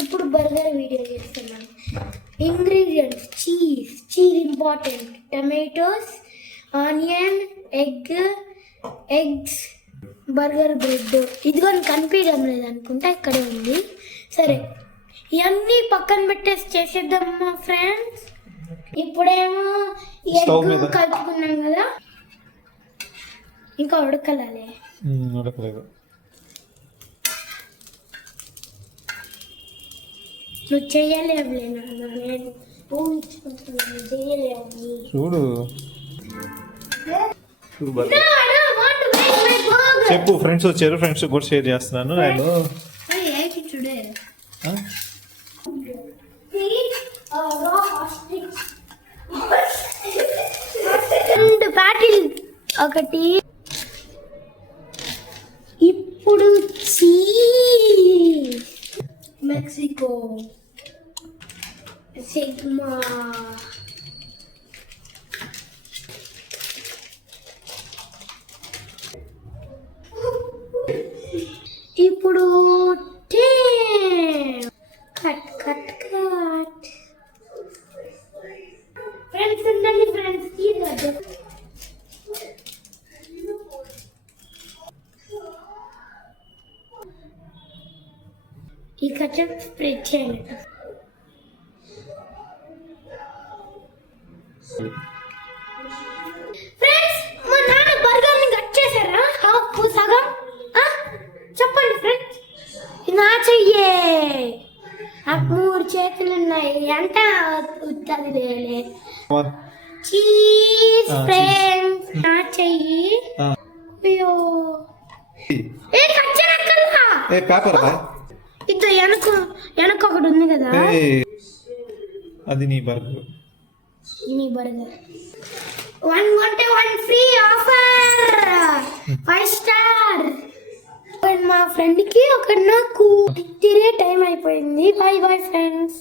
ఇప్పుడు burger video చేస్తున్నాను. Ingredients: cheese important, tomatoes, onion, eggs, burger bread. ఇదిగో కనిపించడం లేదనుకుంటా, ఇక్కడే ఉంది. సరే, ఇవన్నీ పక్కన పెట్టేసి చేసేద్దామా ఫ్రెండ్స్. ఇప్పుడేమో ఎగ్ కలుపుకున్నాం కదా, ఇంకా ఉడకలాలి. ఉడకలేదు. నువ్వు చెయ్యలేవులే నాన్న, నేను ఊహించుకుంటున్నాను చెయ్యలేవు. చూడు చెప్పు. ఫ్రెండ్స్ వచ్చారు, ఫ్రెండ్స్ కూడా షేర్ చేస్తున్నాను. నేను ప్యాటిల్ ఒకటి. ఇప్పుడు చీజ్, మెక్సికో, సిగ్మా, ఇప్పుడు కట్ కట్ కట్. ఫ్రెండ్స్ ఉండండి ఫ్రెండ్స్, ఈ కట్టర్ స్ప్రెడ్ చేయండి. ఫ్రెండ్స్, మా నాన్న బర్గర్ని కట్ చేశారా? హాఫ్ సగం చెప్పండి ఫ్రెండ్స్. నా చెయ్యే, నాకు 3 చేతులు ఉన్నాయి అంటే ఉత్తది లేలే. చీజ్ ఫ్రెండ్స్, నా చెయ్యి. అయ్యో, కట్ చేయనక్కర్లా. ఇది వెనక ఒకటి ఉంది కదా, అది నీ బర్గర్. 1 కొంటే 1 ఫ్రీ ఆఫర్, 5 స్టార్. మా ఫ్రెండ్కి ఒక నాకు తిరిగే టైం అయిపోయింది. Bye bye friends.